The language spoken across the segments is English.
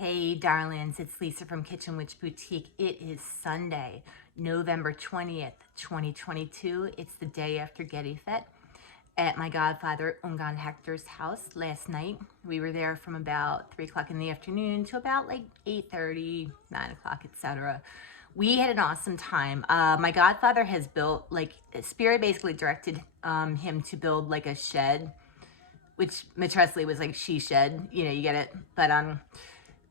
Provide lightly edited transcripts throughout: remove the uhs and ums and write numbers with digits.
Hey darlings, it's Lisa from Kitchen Witch Boutique. It is Sunday, November 20th, 2022. It's the day after Ghede Fet at my godfather Ungan Hector's house last night. We were there from about 3 o'clock in the afternoon to about like 8:30, 9 o'clock, etc. We had an awesome time. My godfather has built, like, Spirit basically directed him to build like a shed, which Metresili was like she shed, you get it. But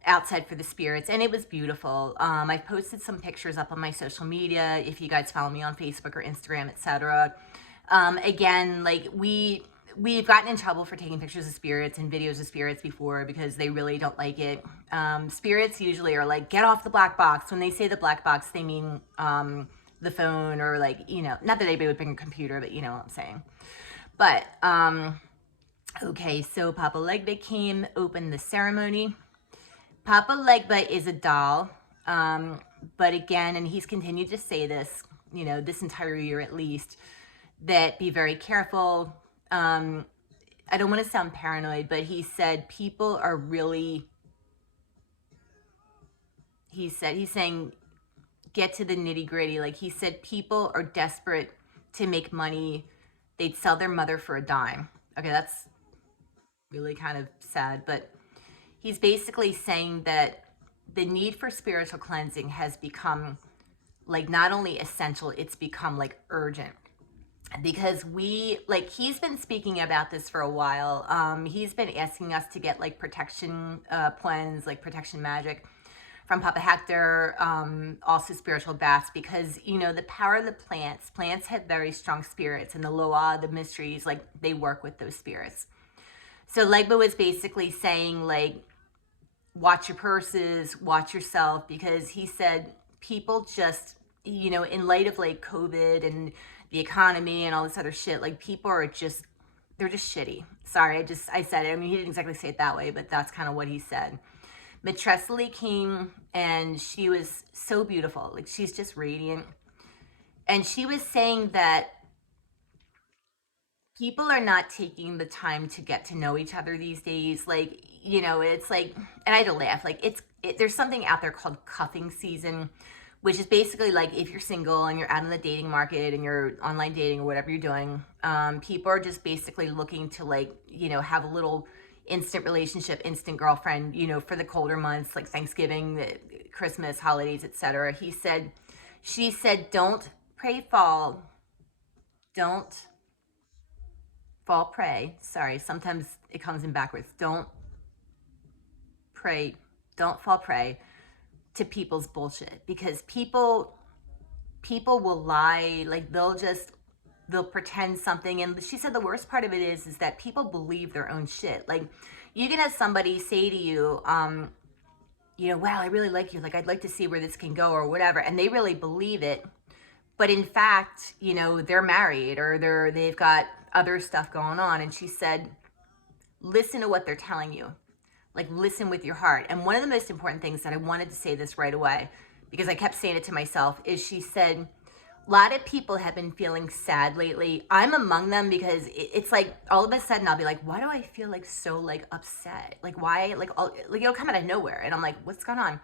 outside for the spirits, and it was beautiful. I've posted some pictures up on my social media if you guys follow me on Facebook or Instagram, etc. Again, like we've gotten in trouble for taking pictures of spirits and videos of spirits before because they really don't like it. Spirits usually are like, get off the black box. When they say the black box, they mean the phone, or like, not that anybody would bring a computer, but you know what I'm saying. But okay, so Papa Legba came, opened the ceremony. Papa Legba is a doll, but again, and he's continued to say this, this entire year at least, that be very careful. I don't want to sound paranoid, but he said people are really, he's saying, get to the nitty gritty. Like he said, people are desperate to make money. They'd sell their mother for a dime. Okay, that's really kind of sad, but he's basically saying that the need for spiritual cleansing has become like not only essential, it's become like urgent. Because he's been speaking about this for a while. He's been asking us to get like protection plans, like protection magic from Papa Hector, also spiritual baths, because, the power of the plants. Plants have very strong spirits, and the Loa, the mysteries, like they work with those spirits. So Legba was basically saying, like, watch your purses, watch yourself, because he said people just, in light of like COVID and the economy and all this other shit, like people are just, they're just shitty. Sorry, I said it. I mean, he didn't exactly say it that way, but that's kind of what he said. Metresili came and she was so beautiful. Like she's just radiant. And she was saying that people are not taking the time to get to know each other these days. Like, it's like, and I had to laugh, like there's something out there called cuffing season, which is basically like if you're single and you're out in the dating market and you're online dating or whatever you're doing, people are just basically looking to like, have a little instant relationship, instant girlfriend, for the colder months, like Thanksgiving, Christmas, holidays, etc. She said, don't fall prey. Sorry, sometimes it comes in backwards. Don't fall prey to people's bullshit, because people will lie. Like they'll pretend something. And she said the worst part of it is that people believe their own shit. Like you can have somebody say to you, wow, I really like you. Like I'd like to see where this can go or whatever. And they really believe it. But in fact, they're married or they've got other stuff going on. And she said, listen to what they're telling you. Like listen with your heart. And one of the most important things that I wanted to say this right away, because I kept saying it to myself, is she said, a lot of people have been feeling sad lately. I'm among them, because it's like all of a sudden I'll be like, why do I feel like so like upset? Like why, like it'll come out of nowhere. And I'm like, what's going on?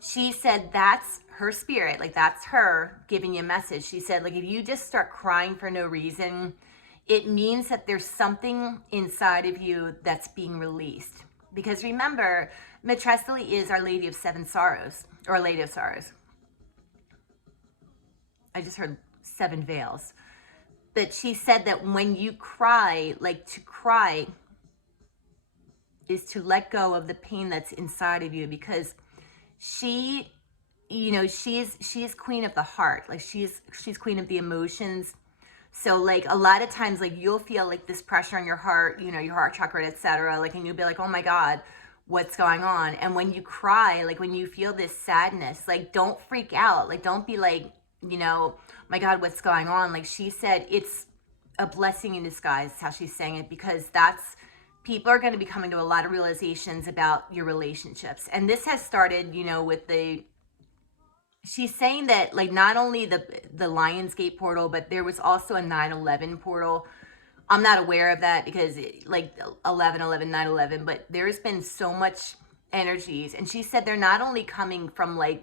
She said that's her spirit, like that's her giving you a message. She said, like if you just start crying for no reason, it means that there's something inside of you that's being released. Because remember, Metresili is Our Lady of Seven Sorrows, or Lady of Sorrows. I just heard seven veils. But she said that when you cry, like to cry is to let go of the pain that's inside of you, because she is queen of the heart. Like she's queen of the emotions. So like a lot of times, like you'll feel like this pressure on your heart, your heart chakra, etc. Like, and you'll be like, oh my God, what's going on? And when you cry, like when you feel this sadness, like don't freak out. Like don't be like, my God, what's going on? Like she said, it's a blessing in disguise, how she's saying it, because people are going to be coming to a lot of realizations about your relationships. And this has started, with she's saying that like not only the Lionsgate portal, but there was also a 9/11 portal. I'm not aware of that because like 11/11, 9/11, but there's been so much energies. And she said they're not only coming from like,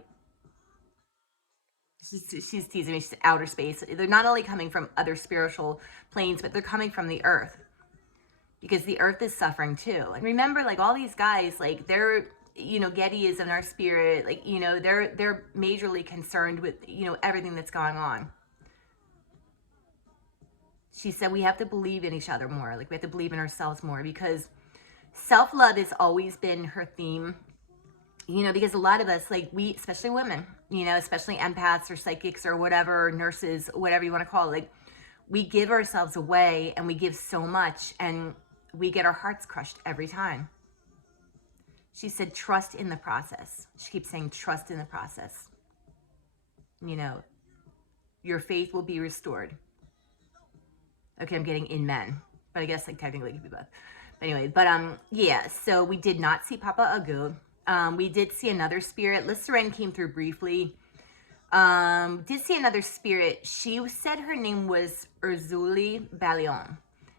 she's teasing me, she's outer space. They're not only coming from other spiritual planes, but they're coming from the earth, because the earth is suffering too. And remember, like all these guys, like they're, you know, Ghede is in our spirit, like, you know, they're majorly concerned with, you know, everything that's going on. She said we have to believe in each other more, like we have to believe in ourselves more, because self-love has always been her theme, you know, because a lot of us, like we, especially women, you know, especially empaths or psychics or whatever, nurses, whatever you want to call it, like we give ourselves away and we give so much and we get our hearts crushed every time. She said, trust in the process. She keeps saying, trust in the process. You know, your faith will be restored. Okay, I'm getting in men, but I guess like technically it could be both. But anyway, yeah, so we did not see Papa Agu. We did see another spirit. LeSirene came through briefly. Did see another spirit. She said her name was Urzuli Balion.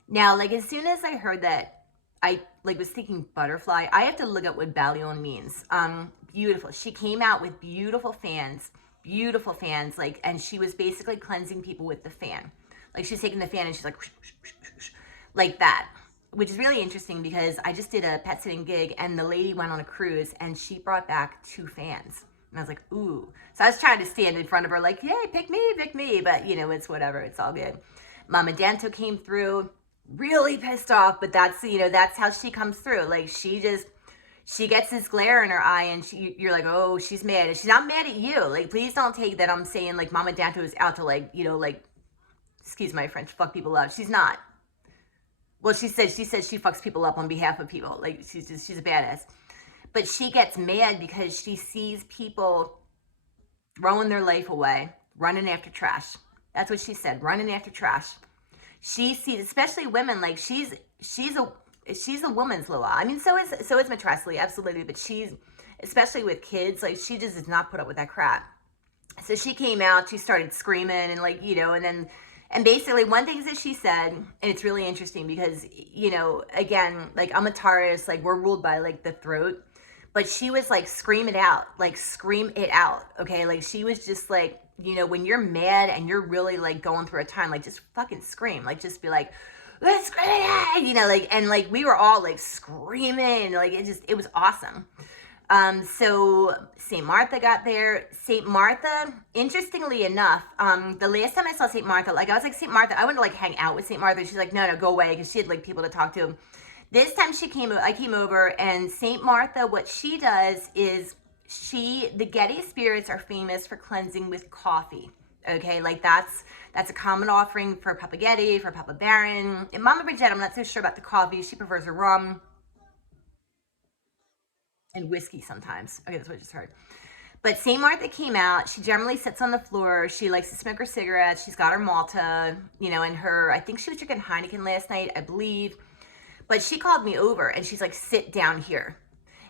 Now, like as soon as I heard that, I like was thinking butterfly. I have to look up what Balion means. Beautiful. She came out with beautiful fans, like, and she was basically cleansing people with the fan. Like she's taking the fan and she's like that, which is really interesting because I just did a pet sitting gig and the lady went on a cruise and she brought back 2 fans. And I was like, ooh. So I was trying to stand in front of her like, yay, pick me. But, you know, it's whatever. It's all good. Mama Danto came through, really pissed off. But that's, you know, that's how she comes through. Like, she gets this glare in her eye and you're like, oh, she's mad. And she's not mad at you. Like, please don't take that I'm saying, like, Mama Danto is out to, like, you know, like, excuse my French, fuck people up. She's not. Well, she says she fucks people up on behalf of people. Like, she's a badass. But she gets mad because she sees people throwing their life away, running after trash. That's what she said, running after trash. She sees, especially women, like she's a woman's Loa. I mean, so is Metresili, absolutely. But she's, especially with kids, like she just does not put up with that crap. So she came out, she started screaming and like, you know, and basically one thing that she said, and it's really interesting because, you know, again, like I'm a Taurus, like we're ruled by like the throat. But she was like, scream it out, okay? Like she was just like, you know, when you're mad and you're really like going through a time, like just fucking scream, like just be like, let's scream it, you know, like, and like we were all like screaming, like it was awesome. So St. Martha got there. St. Martha, interestingly enough, the last time I saw St. Martha, like I was like, St. Martha, I want to like hang out with St. Martha. She's like, no, go away, because she had like people to talk to. This time I came over, and St. Martha, what she does is the Ghede spirits are famous for cleansing with coffee. Okay, like that's a common offering for Papa Ghede, for Papa Baron. And Mama Bridget, I'm not so sure about the coffee. She prefers her rum and whiskey sometimes. Okay, that's what I just heard. But St. Martha came out. She generally sits on the floor. She likes to smoke her cigarettes. She's got her Malta, you know, and I think she was drinking Heineken last night, I believe. But she called me over and she's like, sit down here.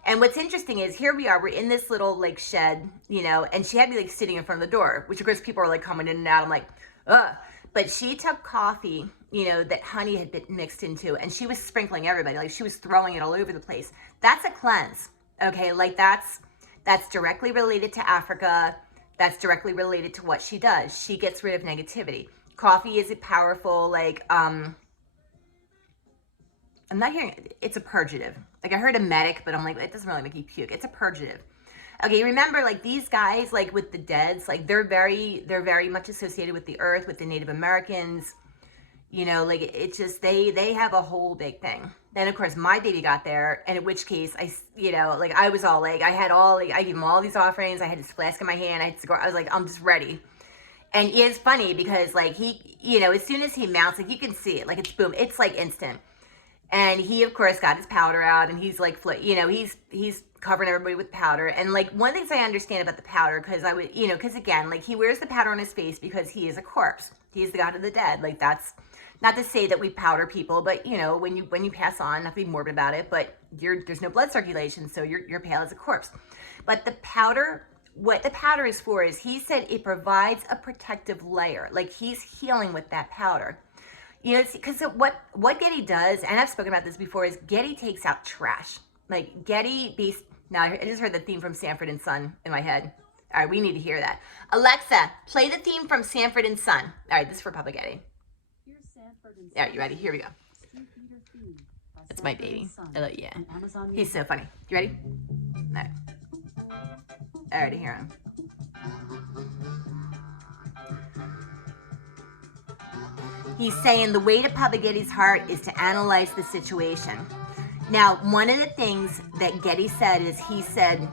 And what's interesting is here we are, we're in this little like shed, you know, and she had me like sitting in front of the door, which of course people are like coming in and out. I'm like, ugh. But she took coffee, you know, that honey had been mixed into, and she was sprinkling everybody. Like she was throwing it all over the place. That's a cleanse. Okay. Like that's directly related to Africa. That's directly related to what she does. She gets rid of negativity. Coffee is a powerful, like, I'm not hearing, it's a purgative. Like I heard emetic, but I'm like, it doesn't really make you puke. It's a purgative. Okay, remember like these guys, like with the deads, like they're very much associated with the earth, with the Native Americans. You know, like it's just, they have a whole big thing. Then of course my baby got there, and in which case you know, like I was all like, I gave him all these offerings. I had this flask in my hand. I was like, I'm just ready. And it is funny because like he, you know, as soon as he mounts, like you can see it, like it's boom, it's like instant. And he, of course, got his powder out, and he's like, you know, he's covering everybody with powder. And like one of the things I understand about the powder, because because again, like he wears the powder on his face because he is a corpse. He is the god of the dead. Like that's not to say that we powder people, but you know, when you pass on, not to be morbid about it, but there's no blood circulation, so you're pale as a corpse. But the powder, what the powder is for is, he said it provides a protective layer. Like he's healing with that powder. You know, because what Ghede does, and I've spoken about this before, is Ghede takes out trash. Like Ghede, Now I just heard the theme from Sanford and Son in my head. All right, we need to hear that. Alexa, play the theme from Sanford and Son. All right, this is for Papa Ghede. All right, you ready? Here we go. That's my baby. Oh, yeah. He's so funny. You ready? All right. I already hear him. He's saying the way to Papa Ghede's heart is to analyze the situation. Now, one of the things that Ghede said is he said,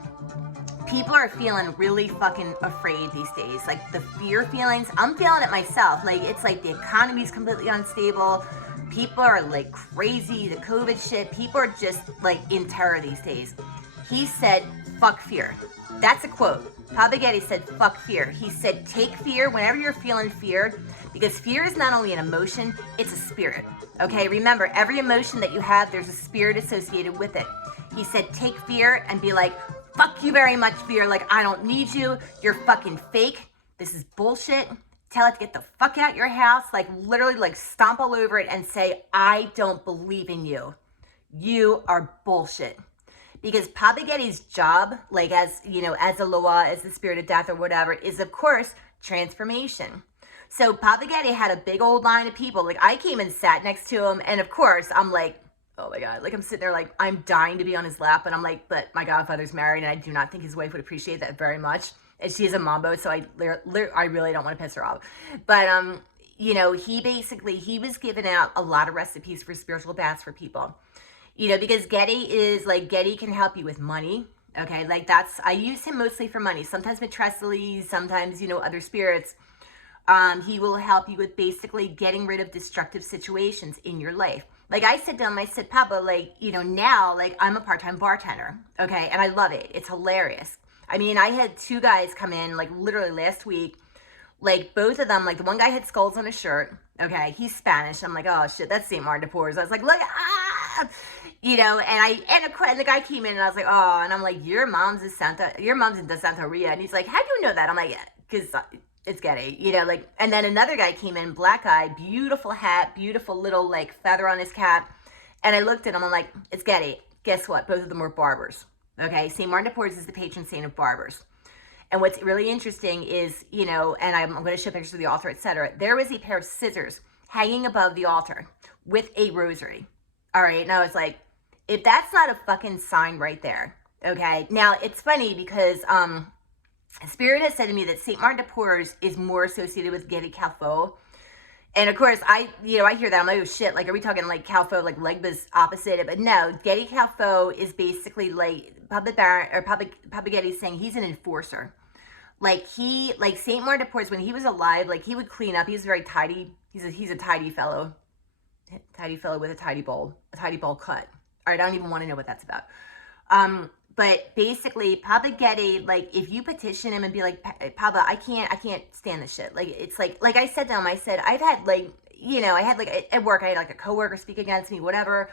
people are feeling really fucking afraid these days. Like the fear feelings, I'm feeling it myself. Like it's like the economy's completely unstable. People are like crazy, the COVID shit. People are just like in terror these days. He said, fuck fear. That's a quote. Papa Ghede said, fuck fear. He said, take fear whenever you're feeling fear, because fear is not only an emotion, it's a spirit. Okay, remember, every emotion that you have, there's a spirit associated with it. He said, take fear and be like, fuck you very much, fear. Like, I don't need you. You're fucking fake. This is bullshit. Tell it to get the fuck out your house. Like, literally, like, stomp all over it and say, I don't believe in you. You are bullshit. Because Papa Ghede's job, like as, you know, as a Loa, as the spirit of death or whatever, is of course transformation. So Papa Ghede had a big old line of people. Like I came and sat next to him, and of course I'm like, oh my God, like I'm sitting there like I'm dying to be on his lap, and I'm like, but my godfather's married, and I do not think his wife would appreciate that very much. And she is a mambo, so I really don't want to piss her off. But you know, he was giving out a lot of recipes for spiritual baths for people. You know, because Ghede is like, Ghede can help you with money. Okay, like I use him mostly for money. Sometimes Metresili, sometimes, you know, other spirits. He will help you with basically getting rid of destructive situations in your life. Like I said to him, I said, Papa, like, you know, now, like I'm a part-time bartender. Okay, and I love it. It's hilarious. I mean, I had 2 guys come in like literally last week. Like both of them, like the one guy had skulls on his shirt. Okay, he's Spanish. I'm like, oh shit, that's St. Martin de Porres. I was like, look, you know, and the guy came in and I was like, oh, and I'm like, your mom's in de Santa Ria. And he's like, how do you know that? I'm like, yeah, because it's Ghede, you know, like, and then another guy came in, black guy, beautiful hat, beautiful little like feather on his cap. And I looked at him, I'm like, it's Ghede. Guess what? Both of them were barbers. Okay, St. Martin de Porres is the patron saint of barbers. And what's really interesting is, you know, and I'm going to show pictures of the altar, etc. There was a pair of scissors hanging above the altar with a rosary. All right, and I was like, if that's not a fucking sign right there, okay? Now, it's funny because Spirit has said to me that St. Martin de Porres is more associated with Ghede Calfo. And of course, I hear that, I'm like, oh shit, like, are we talking like Calfo, like Legba's opposite? But no, Ghede Calfo is basically like Papa Ghede is saying he's an enforcer. Like St. Martin de Porres, when he was alive, like he would clean up. He was very tidy. He's a tidy fellow with a tidy bowl cut. All right, I don't even want to know what that's about. But basically, Papa Ghede, like if you petition him and be like, Papa, I can't stand this shit. Like it's like I said to him, I said, I've had like, you know, I had like at work, I had like a coworker speak against me, whatever.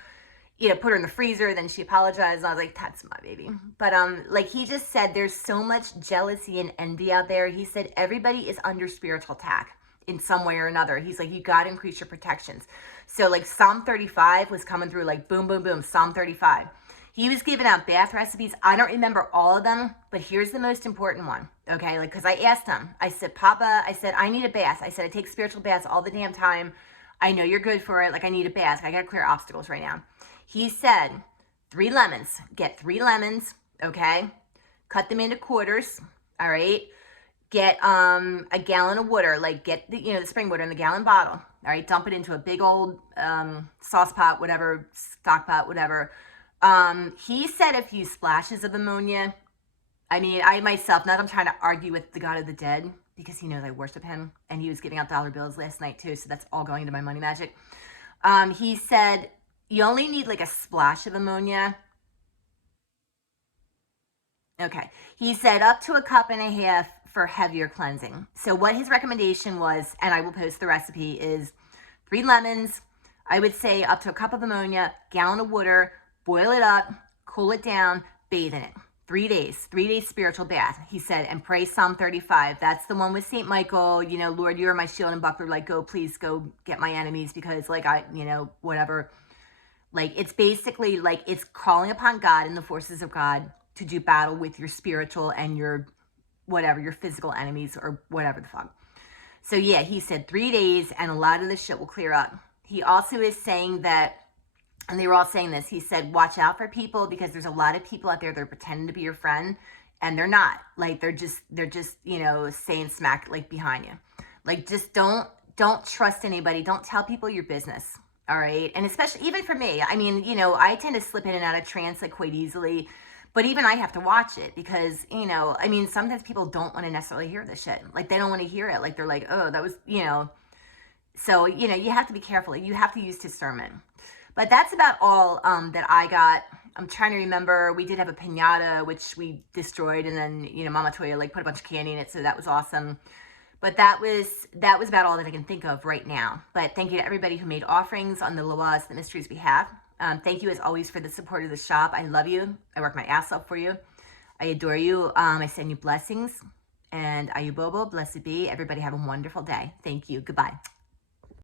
You know, put her in the freezer, then she apologized, and I was like, that's my baby. But like he just said, there's so much jealousy and envy out there. He said everybody is under spiritual attack in some way or another. He's like, you got to increase your protections. So like Psalm 35 was coming through like boom, boom, boom, Psalm 35. He was giving out bath recipes. I don't remember all of them, but here's the most important one, okay? Like, because I asked him, I said, Papa, I said, I need a bath. I said, I take spiritual baths all the damn time. I know you're good for it. Like, I need a bath. I got to clear obstacles right now. He said, 3 lemons. Get 3 lemons, okay? Cut them into quarters, all right? Get a gallon of water, like get the, you know, the spring water in the gallon bottle, all right? Dump it into a big old sauce pot, whatever, stock pot, whatever. He said a few splashes of ammonia. I mean, I myself, not that I'm trying to argue with the God of the dead, because he knows I worship him, and he was giving out dollar bills last night too, so that's all going into my money magic. He said, you only need like a splash of ammonia. Okay. He said up to 1.5 cups for heavier cleansing. So what his recommendation was, and I will post the recipe, is 3 lemons, I would say up to 1 cup of ammonia, gallon of water, boil it up, cool it down, bathe in it. 3 days, 3 days spiritual bath, he said, and pray Psalm 35. That's the one with St. Michael, you know, Lord, you are my shield and buckler, like, go, please go get my enemies, because like I, you know, whatever. Like, it's basically like, it's calling upon God and the forces of God to do battle with your spiritual and your whatever, your physical enemies or whatever the fuck. So yeah, he said 3 days and a lot of this shit will clear up. He also is saying that, and they were all saying this, he said, watch out for people because there's a lot of people out there that are pretending to be your friend and they're not. Like they're just, you know, saying smack like behind you. Like just don't trust anybody. Don't tell people your business. All right. And especially even for me, I mean, you know, I tend to slip in and out of trance like quite easily, but even I have to watch it because, you know, I mean, sometimes people don't want to necessarily hear this shit. Like they don't want to hear it. Like they're like, oh, that was, you know, so, you know, you have to be careful. You have to use discernment. But that's about all that I got. I'm trying to remember. We did have a piñata, which we destroyed. And then, you know, Mama Toya like put a bunch of candy in it. So that was awesome. But that was about all that I can think of right now. But thank you to everybody who made offerings on the Lawas, the mysteries we have. Thank you as always for the support of the shop. I love you. I work my ass off for you. I adore you. I send you blessings. And Ayubobo, blessed be. Everybody have a wonderful day. Thank you. Goodbye.